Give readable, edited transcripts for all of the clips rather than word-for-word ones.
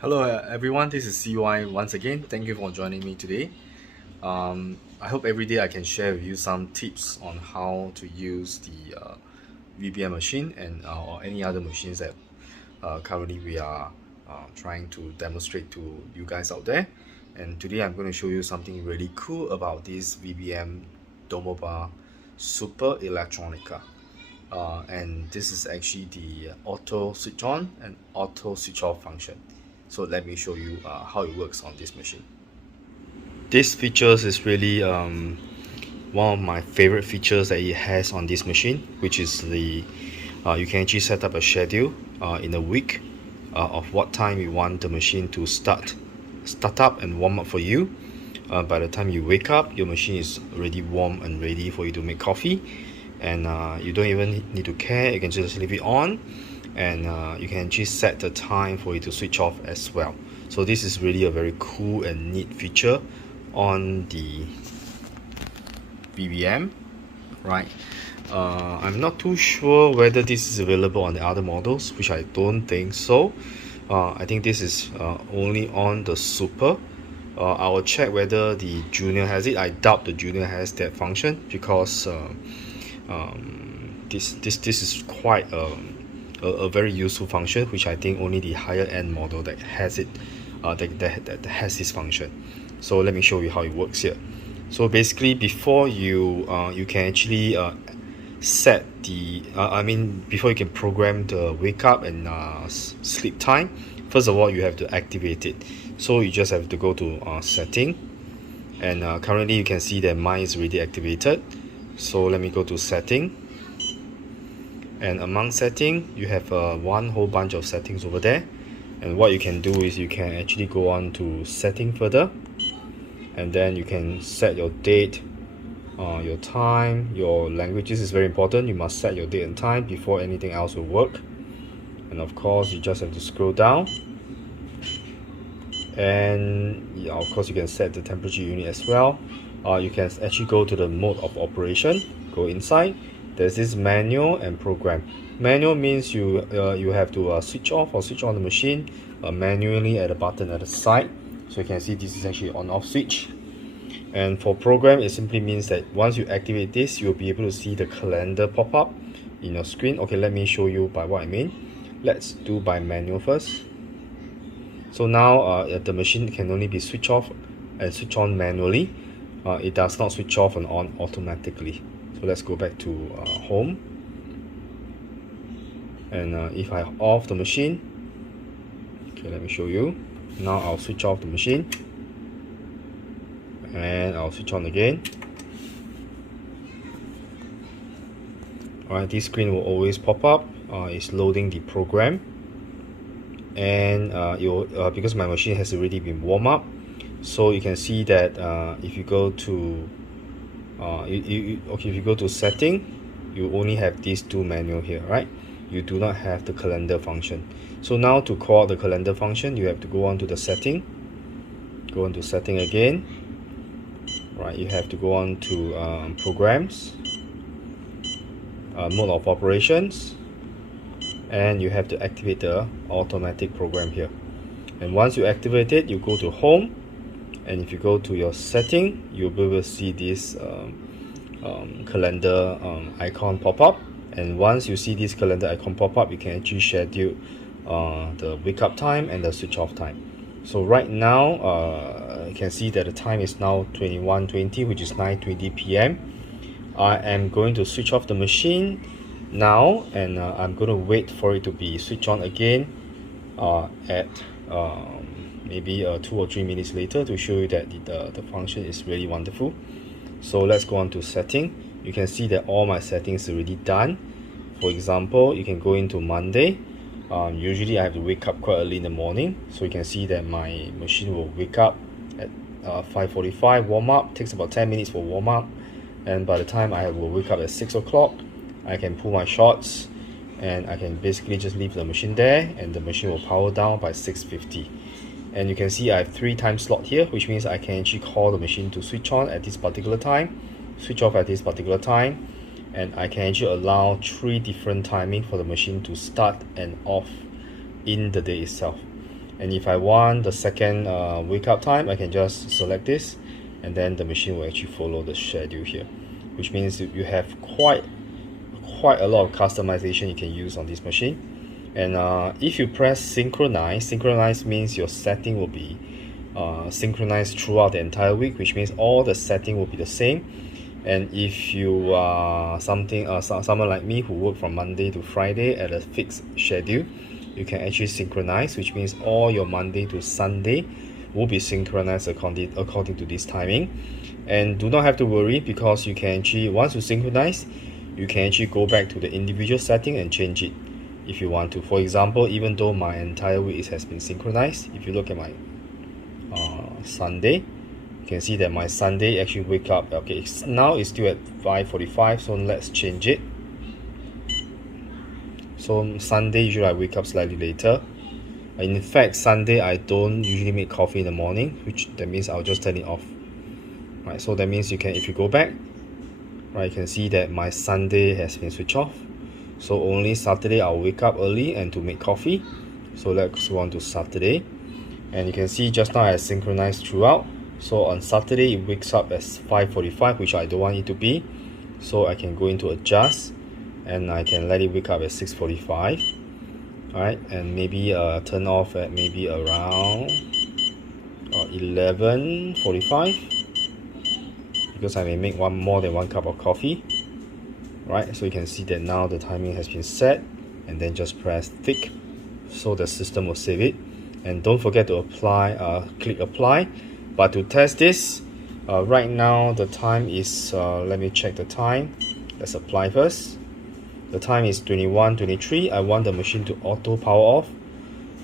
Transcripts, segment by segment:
Hello everyone, this is CY once again. Thank you for joining me today. I hope every day I can share with you some tips on how to use the VBM machine and or any other machines that currently we are trying to demonstrate to you guys out there. And today I'm going to show you something really cool about this VBM Domobar Super Elettronica. And this is actually the auto switch on and auto switch off function. So let me show you how it works on this machine. This features is really one of my favorite features that it has on this machine, which is the you can actually set up a schedule in a week of what time you want the machine to start up and warm up for you. By the time you wake up, your machine is already warm and ready for you to make coffee, and you don't even need to care. You can just leave it on, and you can actually set the time for it to switch off as well. So this is really a very cool and neat feature on the VBM, right? I'm not too sure whether this is available on the other models, which I don't think so. I think this is only on the Super. I will check whether the Junior has it. I doubt the Junior has that function because this is quite a very useful function, which I think only the higher end model that has it, that has this function. So let me show you how it works here. So basically, before you you can actually set the before you can program the wake up and sleep time, first of all you have to activate it. So you just have to go to setting, and currently you can see that mine is already activated. So let me go to setting, and among setting you have one whole bunch of settings over there. And what you can do is you can actually go on to setting further, and then you can set your date, your time, your language. This is very important. You must set your date and time before anything else will work. And of course you just have to scroll down, and yeah, of course you can set the temperature unit as well. You can actually go to the mode of operation, go inside. There's this manual and program. Manual means you have to switch off or switch on the machine manually at a button at the side. So you can see this is actually on off switch. And for program, it simply means that once you activate this, you'll be able to see the calendar pop up in your screen. Okay, let me show you by what I mean. Let's do by manual first. So now the machine can only be switched off and switch on manually. It does not switch off and on automatically. So let's go back to home, and if I off the machine, okay, let me show you. Now I'll switch off the machine, and I'll switch on again. Alright, this screen will always pop up. It's loading the program, and because my machine has already been warmed up, so you can see that if you go to if you go to setting, you only have these two manual here, right? You do not have the calendar function. So now to call the calendar function, you have to go on to the setting, go on to setting again, right? You have to go on to programs, mode of operations, and you have to activate the automatic program here. And once you activate it, you go to home, and if you go to your setting, you'll be able to see this calendar icon pop up. And once you see this calendar icon pop up, you can actually schedule the wake up time and the switch off time. So right now you can see that the time is now 21:20, which is 9:20 p.m. I am going to switch off the machine now, and I'm going to wait for it to be switched on again at maybe 2 or 3 minutes later, to show you that the function is really wonderful. So let's go on to setting. You can see that all my settings are already done. For example, you can go into Monday. Usually I have to wake up quite early in the morning, so you can see that my machine will wake up at 5:45, warm up, takes about 10 minutes for warm up, and by the time I will wake up at 6 o'clock, I can pull my shorts, and I can basically just leave the machine there, and the machine will power down by 6:50. And you can see I have 3 time slot here, which means I can actually call the machine to switch on at this particular time, switch off at this particular time, and I can actually allow 3 different timing for the machine to start and off in the day itself. And if I want the second wake up time, I can just select this, and then the machine will actually follow the schedule here, which means you have quite a lot of customization you can use on this machine. And if you press synchronize means your setting will be synchronized throughout the entire week, which means all the setting will be the same. And if you are someone like me who work from Monday to Friday at a fixed schedule, you can actually synchronize, which means all your Monday to Sunday will be synchronized according to this timing. And do not have to worry, because you can actually, once you synchronize, you can actually go back to the individual setting and change it if you want to. For example, even though my entire week has been synchronized, if you look at my Sunday, you can see that my Sunday actually wake up, okay, now it's still at 5:45, so let's change it. So Sunday usually I wake up slightly later. In fact, Sunday I don't usually make coffee in the morning, which that means I'll just turn it off. Right, so that means you can, if you go back, right, you can see that my Sunday has been switched off. So only Saturday I'll wake up early and to make coffee. So let's go on to Saturday, and you can see just now I synchronized throughout. So on Saturday it wakes up as 5:45, which I don't want it to be, so I can go into adjust, and I can let it wake up at 6:45. Alright, and maybe turn off at maybe around 11:45, because I may make more than one cup of coffee. Right, so you can see that now the timing has been set, and then just press tick, so the system will save it. And don't forget to apply, click apply. But to test this, right now the time is, let me check the time. Let's apply first. The time is 21:23. I want the machine to auto power off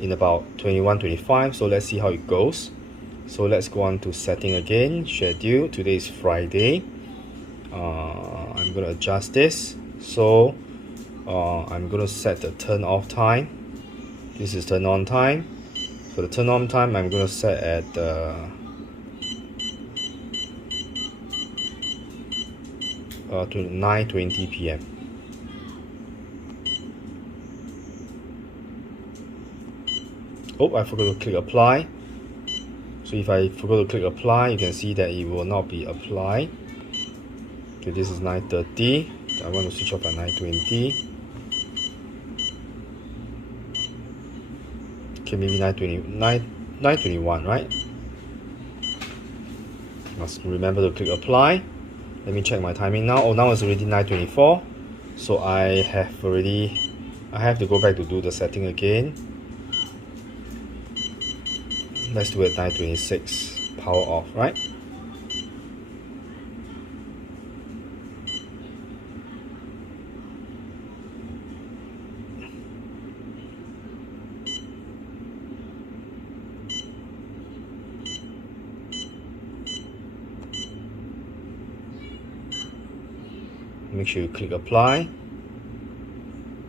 in about 21:25. So let's see how it goes. So let's go on to setting again, schedule. Today is Friday. I'm going to adjust this. So I'm going to set the turn off time. This is turn on time. For the turn on time, I'm going to set at to 9:20 p.m. Oh, I forgot to click apply. So if I forgot to click apply, you can see that it will not be applied. Okay, this is 9:30. I want to switch off at 9:20. Okay, maybe 9:21, right? Must remember to click apply. Let me check my timing now. Oh, now it's already 9:24. So I have to go back to do the setting again. Let's do it at 9:26. Power off, right? Make sure you click apply.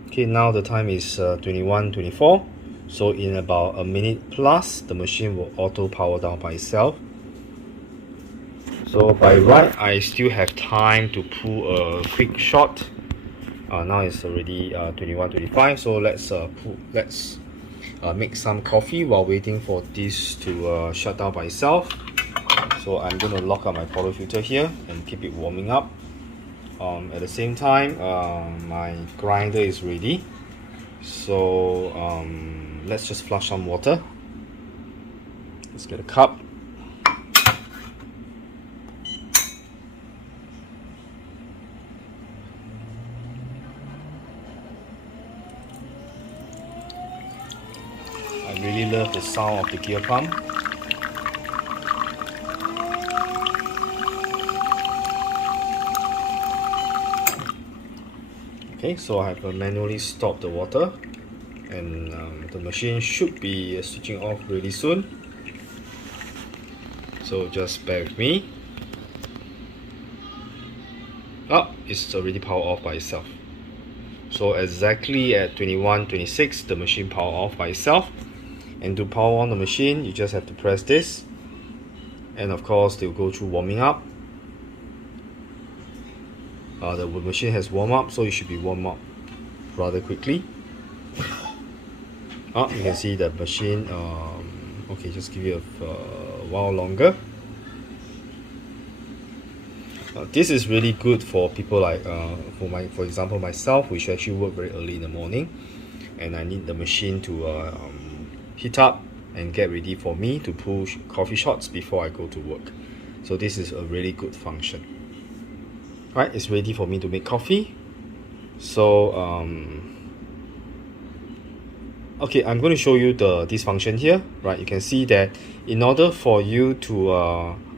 Okay, now the time is 21:24. So in about a minute plus, the machine will auto power down by itself. So by right, I still have time to pull a quick shot. Now it's already 21:25. So let's make some coffee while waiting for this to shut down by itself. So I'm going to lock up my portafilter here and keep it warming up. At the same time, my grinder is ready. So let's just flush some water. Let's get a cup. I really love the sound of the gear pump. Okay, so I have manually stopped the water, and the machine should be switching off really soon. So just bear with me. Oh, it's already powered off by itself. So exactly at 21:26, the machine power off by itself. And to power on the machine, you just have to press this, and of course they'll go through warming up. The machine has warmed up, so it should be warmed up rather quickly. You can see the machine. Okay, just give you a while longer. This is really good for people like for example myself, which actually work very early in the morning, and I need the machine to heat up and get ready for me to push coffee shots before I go to work. So this is a really good function. Right, it's ready for me to make coffee. So okay, I'm going to show you this function here. Right, you can see that in order for you to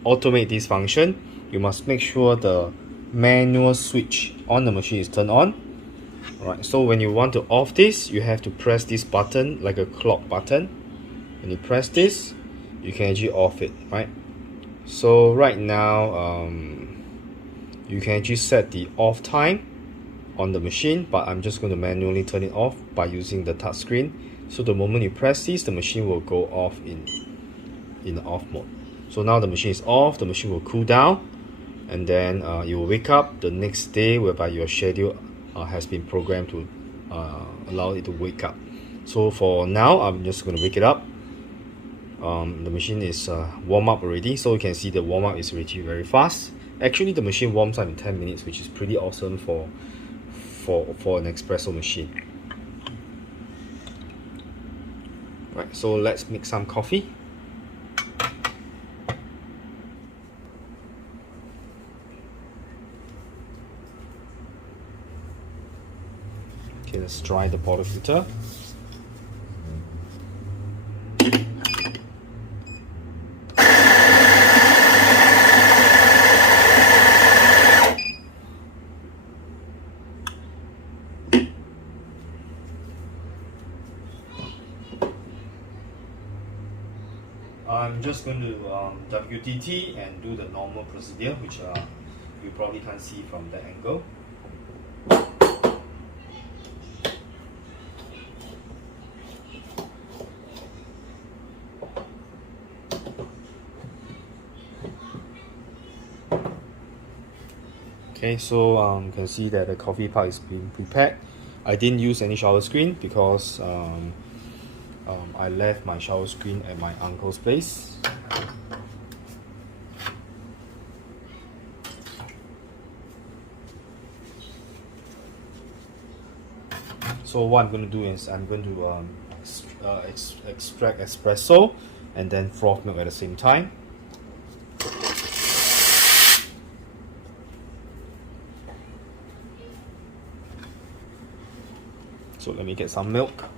automate this function, you must make sure the manual switch on the machine is turned on. Alright, so when you want to off this, you have to press this button like a clock button. When you press this, you can actually off it, right? So right now, you can actually set the off time on the machine, but I'm just going to manually turn it off by using the touch screen. So the moment you press this, the machine will go off in the off mode. So now the machine is off, the machine will cool down, and then you will wake up the next day whereby your schedule has been programmed to allow it to wake up. So for now, I'm just going to wake it up. The machine is warm up already, so you can see the warm up is already very fast. Actually, the machine warms up in 10 minutes, which is pretty awesome for an espresso machine. Right, so let's make some coffee. Okay, let's try the porta filter. I'm just going to WTT and do the normal procedure, which you probably can't see from that angle. Okay, so you can see that the coffee pot is being prepared. I didn't use any shower screen because I left my shower screen at my uncle's place. So what I'm going to do is I'm going to extract espresso and then froth milk at the same time. So let me get some milk.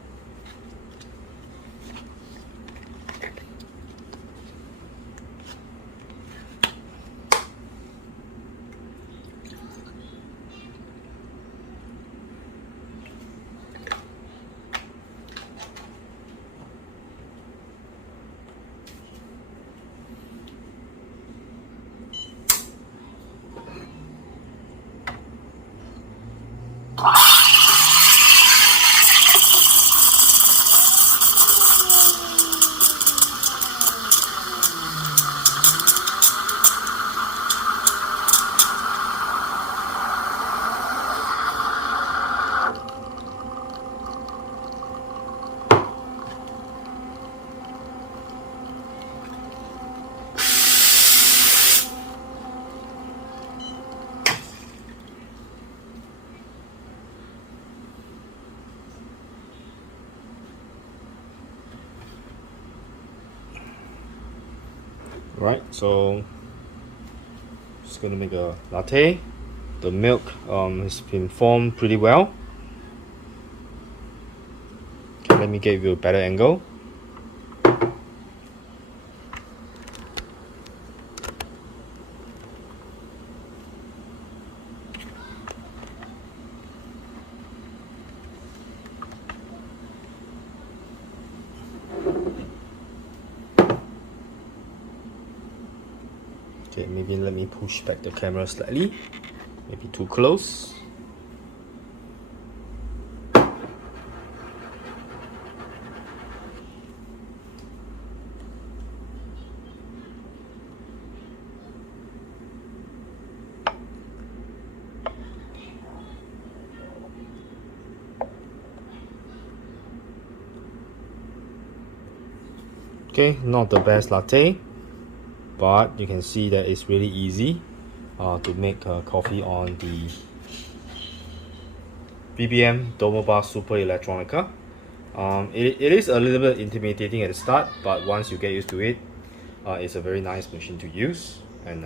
Right, so just gonna make a latte. The milk has been formed pretty well. Okay, let me give you a better angle. Okay, maybe let me push back the camera slightly, maybe too close. Okay, not the best latte, but you can see that it's really easy to make coffee on the VBM Domobar Super Elettronica. It is a little bit intimidating at the start, but once you get used to it, it's a very nice machine to use. And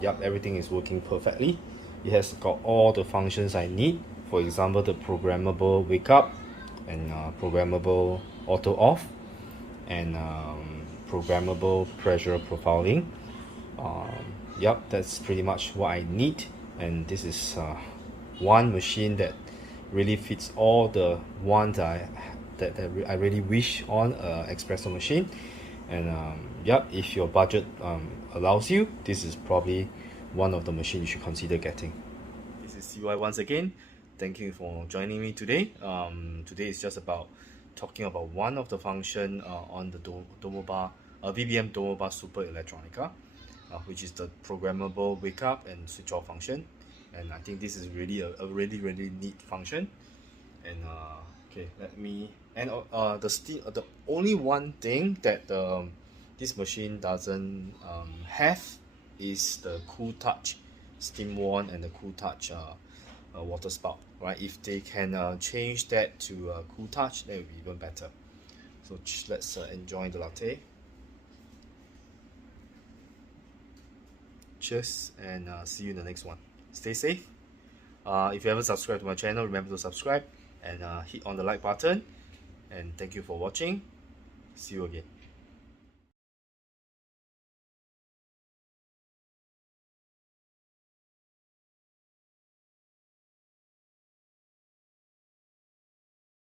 yep, everything is working perfectly. It has got all the functions I need. For example, the programmable wake up and programmable auto off and programmable pressure profiling. Yep, that's pretty much what I need. And this is one machine that really fits all the ones that I really wish on an espresso machine. And yep, if your budget allows you, this is probably one of the machines you should consider getting. This is CY once again. Thank you for joining me today. Today is just about talking about one of the function on the VBM Domobar Super Elettronica, which is the programmable wake up and switch off function. And I think this is really a really neat function. And okay, let me, and the only one thing that this machine doesn't have is the cool touch steam wand and the cool touch water spout, right? If they can change that to cool touch, that would be even better. So let's enjoy the latte. Cheers, and see you in the next one. Stay safe. If you haven't subscribed to my channel, remember to subscribe and hit on the like button. And thank you for watching. See you again.